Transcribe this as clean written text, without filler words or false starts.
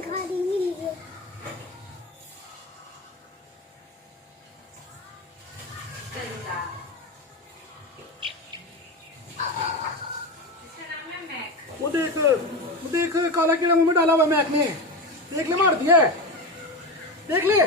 घड़ी मिल गया। वो देख काला कीड़ा मुंह में डाला हुआ मैक ने। देख ले, मार दिया है, देख ले।